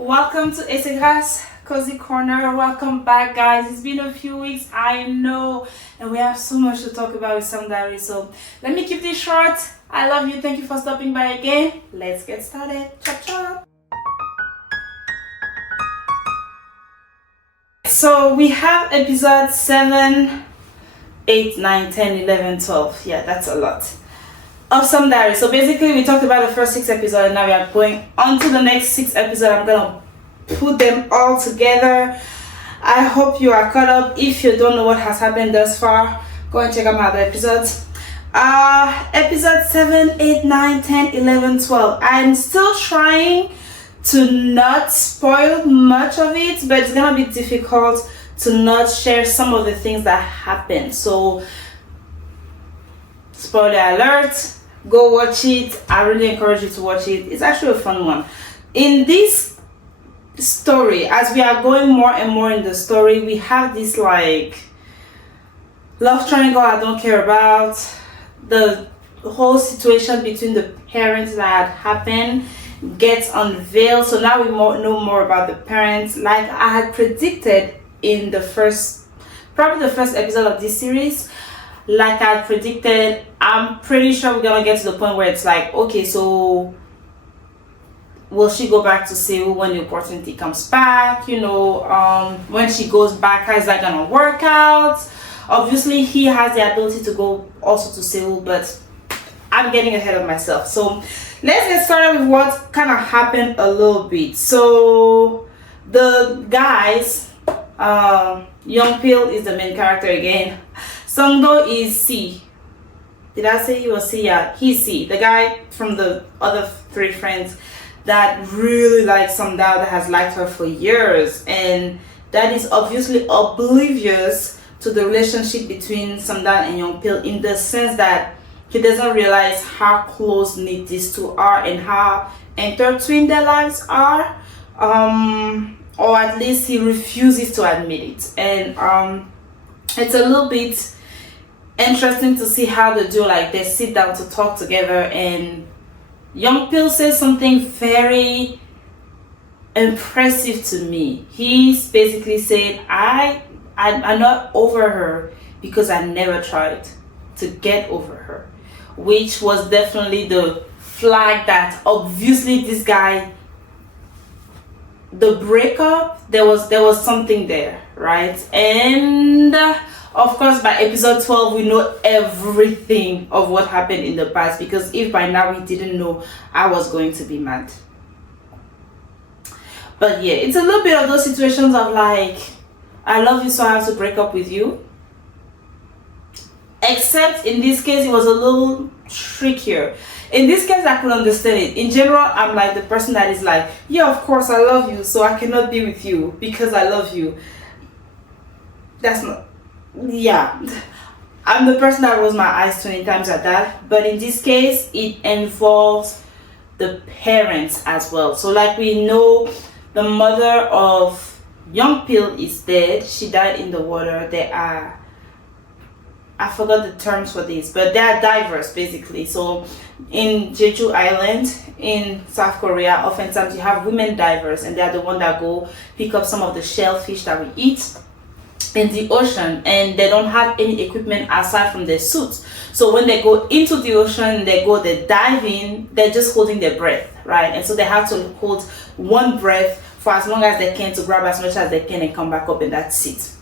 Welcome to Essé Cozy Corner. Welcome back, guys. It's been a few weeks, I know, and we have so much to talk about with Samdal-ri. So let me keep this short. I love you. Thank you for stopping by again. Let's get started. Chop chop. So we have episode 7, 8, 9, 10, 11, 12. Yeah, that's a lot of Samdal-ri. So basically we talked about the first 6 episodes and now we are going on to the next 6 episodes. I'm gonna put them all together. I hope you are caught up. If you don't know what has happened thus far, go and check out my other episodes. Episode 7, 8, 9, 10, 11, 12. I'm still trying to not spoil much of it, but it's gonna be difficult to not share some of the things that happen. So spoiler alert, go watch it. I really encourage you to watch it. It's actually a fun one. In this story, as we are going more and more in the story, we have this like love triangle I don't care about. The whole situation between the parents that happened gets unveiled. So now we know more about the parents. Like I had predicted in the first episode of this series, like I predicted, I'm pretty sure we're gonna get to the point where it's like, okay, so will she go back to Seoul when the opportunity comes back? You know, when she goes back, how is that gonna work out? Obviously, he has the ability to go also to Seoul, but I'm getting ahead of myself. So let's get started with what kind of happened a little bit. So the guys, Young Pil is the main character again. Sungdo is C. Did I say he was C? Yeah, he's C. The guy from the other 3 friends that really likes Samdal, that has liked her for years, and that is obviously oblivious to the relationship between Samdal and Young Pil, in the sense that he doesn't realize how close knit these two are and how intertwined their lives are, or at least he refuses to admit it. And it's a little bit interesting to see how they do, like they sit down to talk together, and Young Pil says something very impressive to me. He's basically saying, I'm not over her because I never tried to get over her, which was definitely the flag that obviously this guy, the breakup, there was something there, right? And of course, by episode 12, we know everything of what happened in the past, because if by now we didn't know, I was going to be mad. But yeah, it's a little bit of those situations of like, I love you so I have to break up with you. Except in this case, it was a little trickier. In this case, I could understand it. In general, I'm like the person that is like, yeah, of course I love you, so I cannot be with you because I love you. That's not... Yeah, I'm the person that rolls my eyes 20 times at that. But in this case, it involves the parents as well. So like we know, the mother of Young Pil is dead. She died in the water. They are, I forgot the terms for this, but they are divers basically. So in Jeju Island in South Korea, oftentimes you have women divers, and they are the ones that go pick up some of the shellfish that we eat in the ocean, and they don't have any equipment aside from their suits. So when they go into the ocean, they dive in, they're just holding their breath, right? And so they have to hold one breath for as long as they can to grab as much as they can and come back up, and that's it.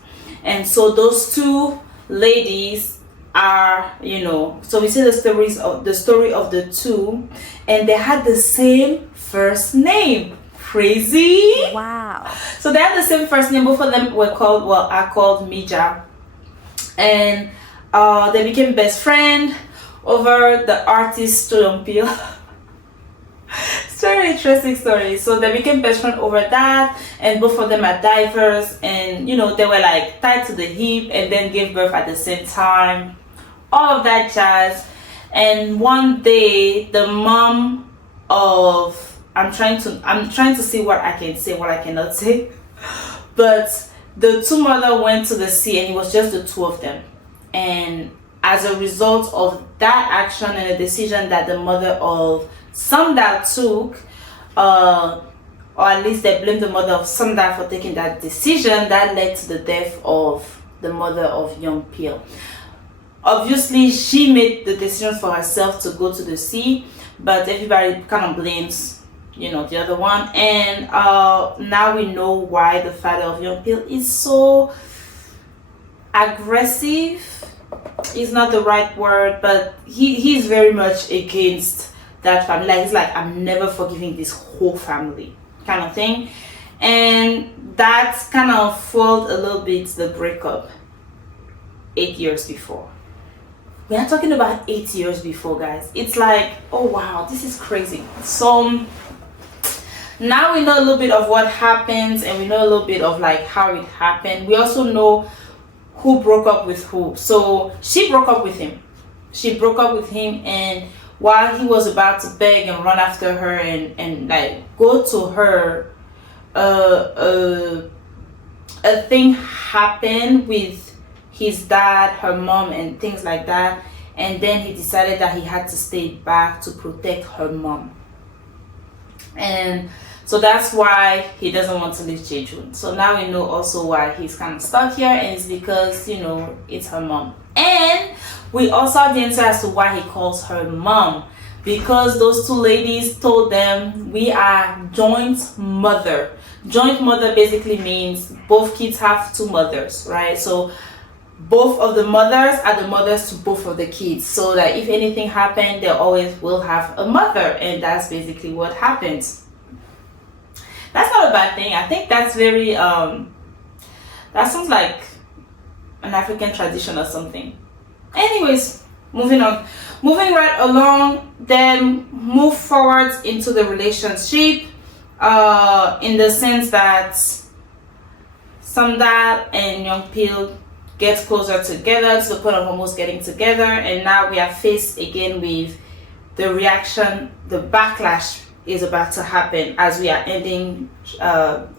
And so those 2 ladies are, you know, so we see the story of the 2, and they had the same first name. Crazy. Wow. So they had the same first name. Both of them were called, well, are called Mija, and they became best friend over the artist Young Pil. It's a very interesting story. So they became best friend over that, and both of them are divers, and you know, they were like tied to the hip and then gave birth at the same time, all of that jazz. And one day the mom of, I'm trying to see what I can say, what I cannot say, but the 2 mothers went to the sea, and it was just the 2 of them. And as a result of that action and a decision that the mother of Samdal took, or at least they blame the mother of Samdal for taking that decision that led to the death of the mother of young Pil. Obviously, she made the decision for herself to go to the sea, but everybody kind of blames, you know, the other one. And now we know why the father of young Pil is so aggressive. Is not the right word, but he's very much against that family. Like, he's like, I'm never forgiving this whole family, kind of thing. And that kind of foiled a little bit the breakup 8 years before. We are talking about 8 years before, guys. It's like, oh wow, this is crazy. So now we know a little bit of what happens, and we know a little bit of like how it happened. We also know who broke up with who. So she broke up with him. She broke up with him, and while he was about to beg and run after her and like go to her, a thing happened with his dad, her mom, and things like that. And then he decided that he had to stay back to protect her mom. And so that's why he doesn't want to leave Jeju. So now we know also why he's kind of stuck here, and it's because, you know, it's her mom. And we also have the answer as to why he calls her mom, because those two ladies told them, we are joint mother. Joint mother basically means both kids have two mothers, right? So both of the mothers are the mothers to both of the kids, so that if anything happened, they always will have a mother, and that's basically what happens. That's not a bad thing. I think that's very that sounds like an African tradition or something. Anyways, moving on, moving right along, then move forward into the relationship, in the sense that Samdal and young Pil get closer together to the point of almost getting together, and now we are faced again with the reaction, the backlash is about to happen as we are ending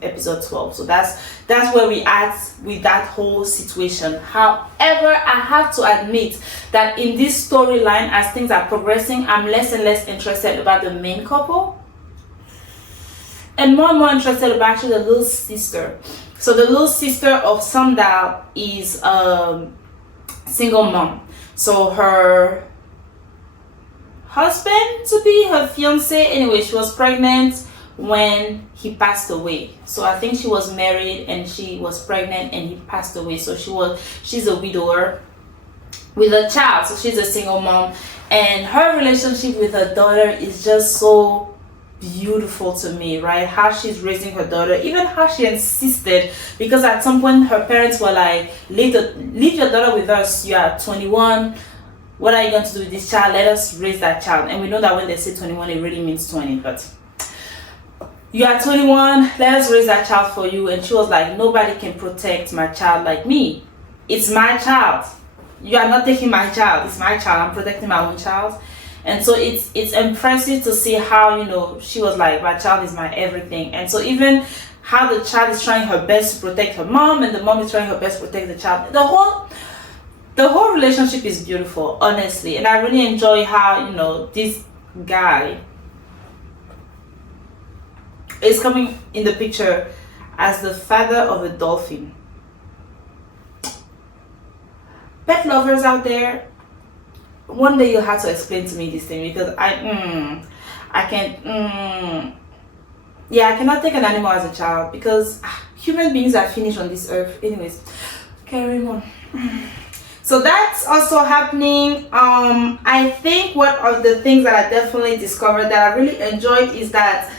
episode 12. So that's where we at with that whole situation. However, I have to admit that in this storyline, as things are progressing, I'm less and less interested about the main couple and more interested about actually the little sister. So the little sister of Samdal is single mom. So her husband to be, her fiance, anyway, she was pregnant when he passed away. So I think she was married and she was pregnant and he passed away. So she's a widower with a child. So she's a single mom, and her relationship with her daughter is just so beautiful to me, right? How she's raising her daughter, even how she insisted, because at some point her parents were like, leave your daughter with us, you are 21, what are you going to do with this child? Let us raise that child. And we know that when they say 21, it really means 20, but you are 21, let us raise that child for you. And she was like, nobody can protect my child like me. It's my child. You are not taking my child. It's my child. I'm protecting my own child. And so it's impressive to see how, you know, she was like, my child is my everything. And so even how the child is trying her best to protect her mom, and the mom is trying her best to protect the child. The whole relationship is beautiful, honestly. And I really enjoy how, you know, this guy is coming in the picture as the father of a dolphin. Pet lovers out there, one day you'll have to explain to me this thing, because I cannot take an animal as a child, because human beings are finished on this earth. Anyways, carrying on. So that's also happening. I think one of the things that I definitely discovered that I really enjoyed is that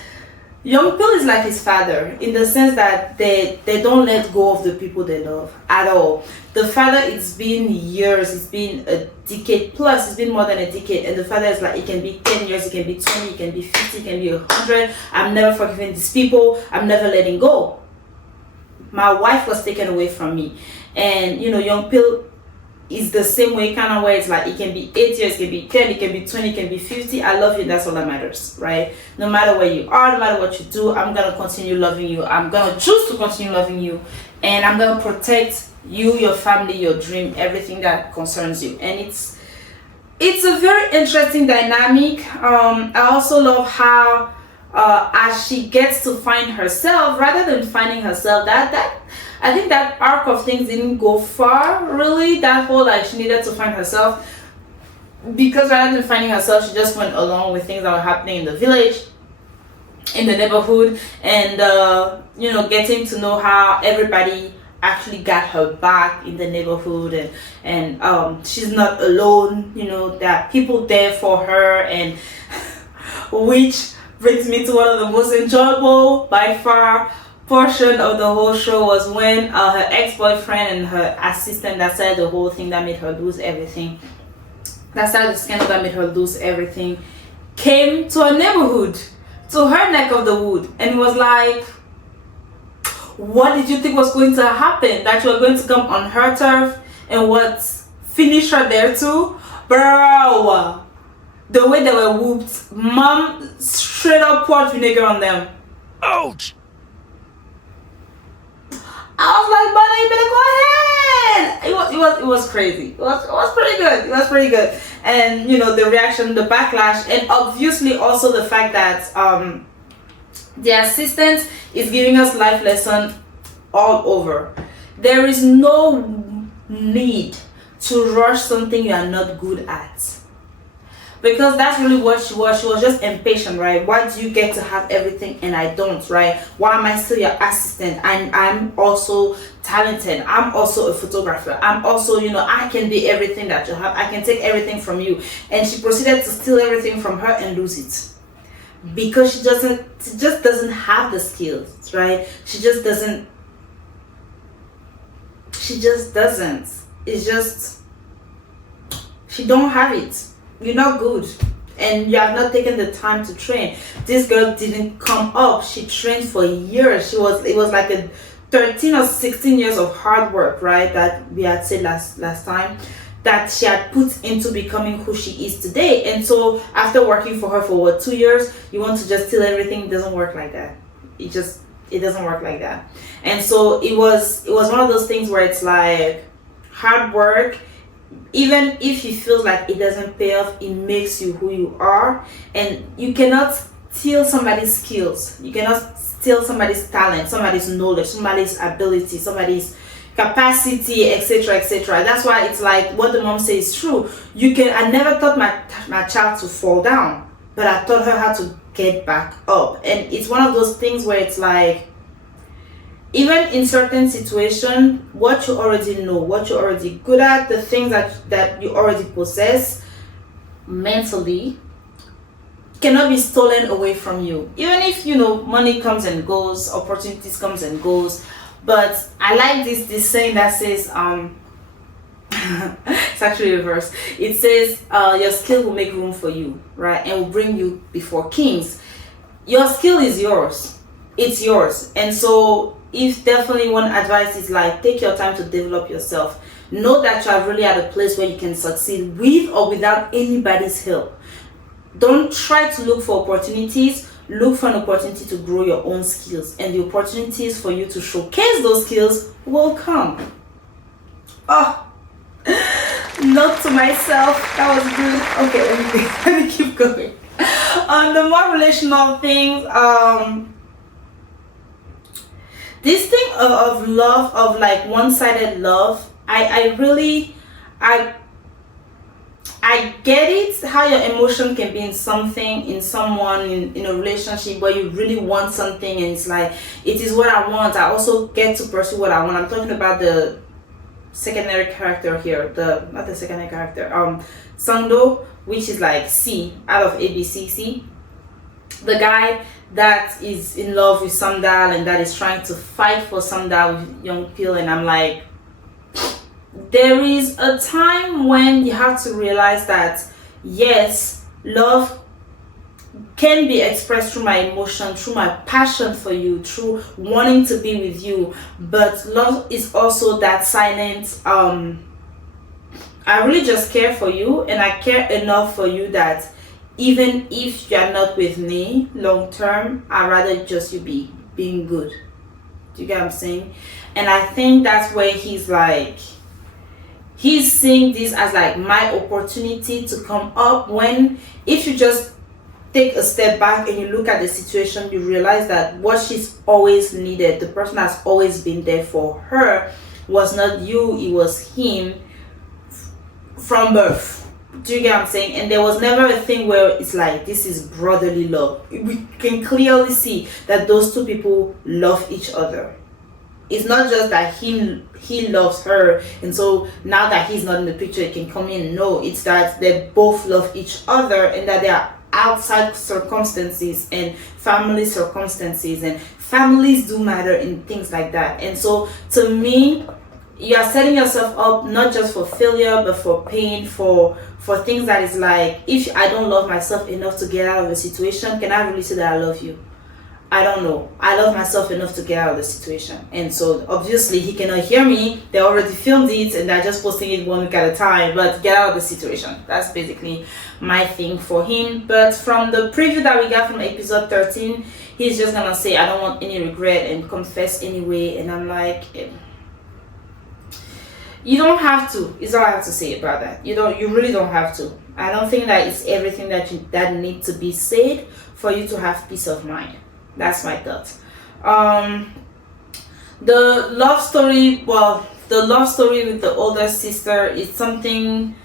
young Pil is like his father, in the sense that they don't let go of the people they love at all. The father, it's been years, it's been a decade plus, it's been more than a decade, and the father is like, it can be 10 years, it can be 20, it can be 50, it can be 100. I'm never forgiving these people, I'm never letting go. My wife was taken away from me. And you know, young Pil is the same way, kind of, where it's like, it can be 8 years, it can be 10, it can be 20, it can be 50. I love you, that's all that matters, right? No matter where you are, no matter what you do, I'm gonna continue loving you. I'm gonna choose to continue loving you, and I'm gonna protect you, your family, your dream, everything that concerns you. And it's a very interesting dynamic. I also love how as she gets to find herself, rather than finding herself, that I think that arc of things didn't go far, really. That whole, like, she needed to find herself, because rather than finding herself, she just went along with things that were happening in the village, in the neighborhood, and getting to know how everybody actually got her back in the neighborhood, and she's not alone. There are people there for her, and which brings me to one of the most enjoyable by far portion of the whole show, was when her ex-boyfriend and her assistant that started the whole thing that made her lose everything, that started the scandal that made her lose everything, came to her neighborhood, to her neck of the wood, and was like, what did you think was going to happen? That you were going to come on her turf and what, finish her there too? Bro, the way they were whooped, mom straight up poured vinegar on them. Ouch! I was like, buddy, you better go ahead. It was crazy. It was pretty good. It was pretty good. And the reaction, the backlash, and obviously also the fact that the assistant is giving us life lesson all over. There is no need to rush something you are not good at, because that's really what she was. She was just impatient, right? Why do you get to have everything and I don't, right? Why am I still your assistant? I'm also talented. I'm also a photographer. I'm also, I can be everything that you have. I can take everything from you. And she proceeded to steal everything from her and lose it, because she just doesn't have the skills, right? She just doesn't. It's just, she don't have it. You're not good, and you have not taken the time to train. This girl didn't come up. She trained for years. It was like a 13 or 16 years of hard work, right? That we had said last time, that she had put into becoming who she is today. And so after working for her for 2 years, you want to just steal everything? It doesn't work like that. It doesn't work like that. And so it was one of those things where it's like, hard work, even if you feel like it doesn't pay off, it makes you who you are. And you cannot steal somebody's skills. You cannot steal somebody's talent, somebody's knowledge, somebody's ability, somebody's capacity, etc., etc. That's why it's like what the mom says is true. I never taught my child to fall down, but I taught her how to get back up. And it's one of those things where it's like, even in certain situations, what you already know, what you're already good at, the things that you already possess mentally, cannot be stolen away from you. Even if money comes and goes, opportunities comes and goes. But I like this saying that says it's actually reverse. It says your skill will make room for you, right, and will bring you before kings. Your skill is yours. It's yours. And so if definitely one advice is like, take your time to develop yourself. Know that you are really at a place where you can succeed with or without anybody's help. Don't try to look for opportunities. Look for an opportunity to grow your own skills, and the opportunities for you to showcase those skills will come. Oh, note to myself, that was good. Okay, let me keep going. On the more relational things, this thing of love, of like one-sided love, I get it, how your emotion can be in something, in someone, in a relationship where you really want something and it's like, it is what I want. I also get to pursue what I want. I'm talking about the secondary character here, not the secondary character, Sangdo, which is like C, out of ABCC. The guy that is in love with Samdal and that is trying to fight for Samdal with Young Pil, and I'm like, there is a time when you have to realize that yes, love can be expressed through my emotion, through my passion for you, through wanting to be with you, but love is also that silent, I really just care for you, and I care enough for you that even if you're not with me long term, I'd rather just you be being good. Do you get what I'm saying? And I think that's where he's like, he's seeing this as like my opportunity to come up, when if you just take a step back and you look at the situation, you realize that what she's always needed, the person that's always been there for her, was not you, it was him from birth. Do you get what I'm saying? And there was never a thing where it's like, this is brotherly love. We can clearly see that those two people love each other. It's not just that he loves her, and so now that he's not in the picture, he can come in. No, it's that they both love each other, and that there are outside circumstances and family circumstances, and families do matter in things like that. And so to me, you are setting yourself up not just for failure, but for pain, for things that is like, if I don't love myself enough to get out of the situation, can I really say that I love you? I don't know. I love myself enough to get out of the situation. And so obviously he cannot hear me. They already filmed it and they're just posting it 1 week at a time. But get out of the situation. That's basically my thing for him. But from the preview that we got from episode 13, he's just gonna say, I don't want any regret, and confess anyway. And I'm like, you don't have to. Is all I have to say about that. You really don't have to. I don't think that it's everything that needs to be said for you to have peace of mind. That's my thought. The love story with the older sister is something,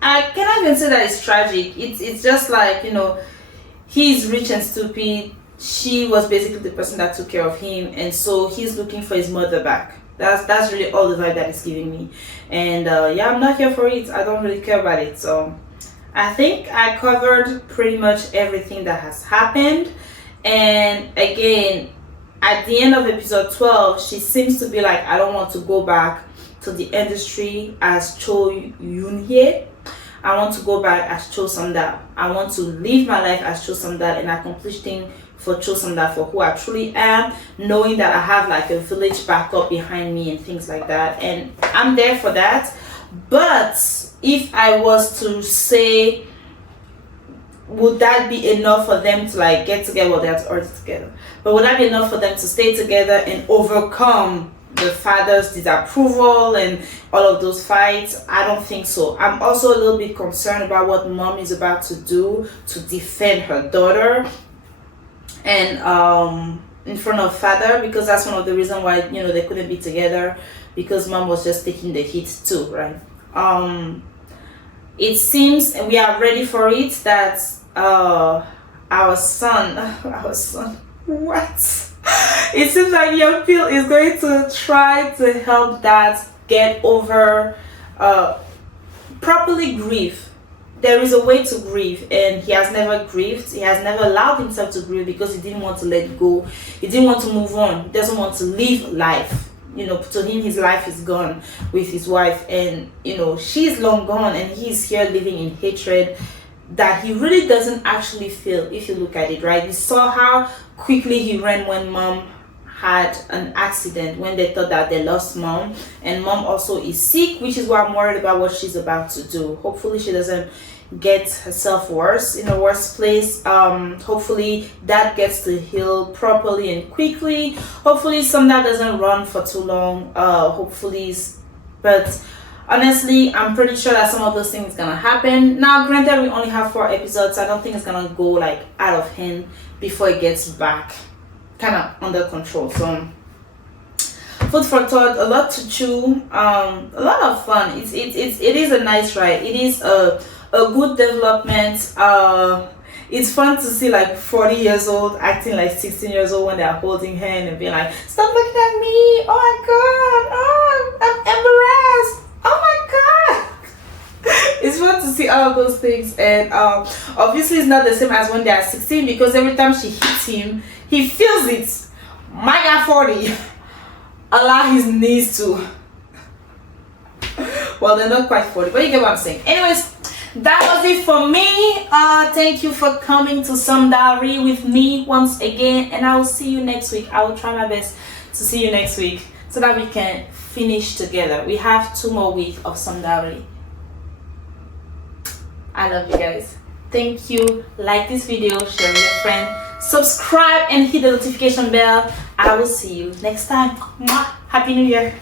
I cannot even say that it's tragic. It's just like, he's rich and stupid. She was basically the person that took care of him, and so he's looking for his mother back. That's really all the vibe that it's giving me. And yeah, I'm not here for it. I don't really care about it. So I think I covered pretty much everything that has happened. And again, at the end of episode 12, she seems to be like, I don't want to go back to the industry as Cho Yoon-hye. I want to go back as Cho Samdal. I want to live my life as Cho Samdal and accomplish things for Cho Samdal, for who I truly am, knowing that I have like a village backup behind me and things like that. And I'm there for that. But if I was to say, would that be enough for them to like get together? Well, they're already together. But would that be enough for them to stay together and overcome the father's disapproval and all of those fights? I don't think so. I'm also a little bit concerned about what mom is about to do to defend her daughter and in front of father, because that's one of the reasons why they couldn't be together, because mom was just taking the hit too, right? It seems, and we are ready for it, that our son what? It seems like Young Pil is going to try to help dad get over, properly grieve. There is a way to grieve, and he has never grieved. He has never allowed himself to grieve because he didn't want to let go. He didn't want to move on. He doesn't want to live life. To him, his life is gone with his wife, and she's long gone, and he's here living in hatred that he really doesn't actually feel. If you look at it, right? You saw how quickly he ran when mom had an accident, when they thought that they lost mom, and mom also is sick, which is why I'm worried about what she's about to do. Hopefully she doesn't get herself worse, in a worse place. Hopefully that gets to heal properly and quickly. Hopefully Samdal doesn't run for too long. But honestly, I'm pretty sure that some of those things gonna happen. Now granted, we only have 4 episodes, so I don't think it's gonna go like out of hand before it gets back kind of under control. So food for thought, a lot to chew, a lot of fun. It is a nice ride. It is a good development. It's fun to see like 40 years old acting like 16 years old when they're holding hand and being like, stop looking at me, oh my god, oh, I'm embarrassed, oh my god. It's fun to see all of those things. And obviously it's not the same as when they are 16, because every time she hits him, he feels it. My god, 40, allow his knees to well, they're not quite 40, but you get what I'm saying. Anyways, that was it for me. Thank you for coming to Samdal-ri with me once again, and I will see you next week. I will try my best to see you next week so that we can finish together. We have 2 more weeks of Samdal-ri. I love you guys. Thank you. Like this video, share with your friend, subscribe and hit the notification bell. I will see you next time. Mwah. Happy New Year.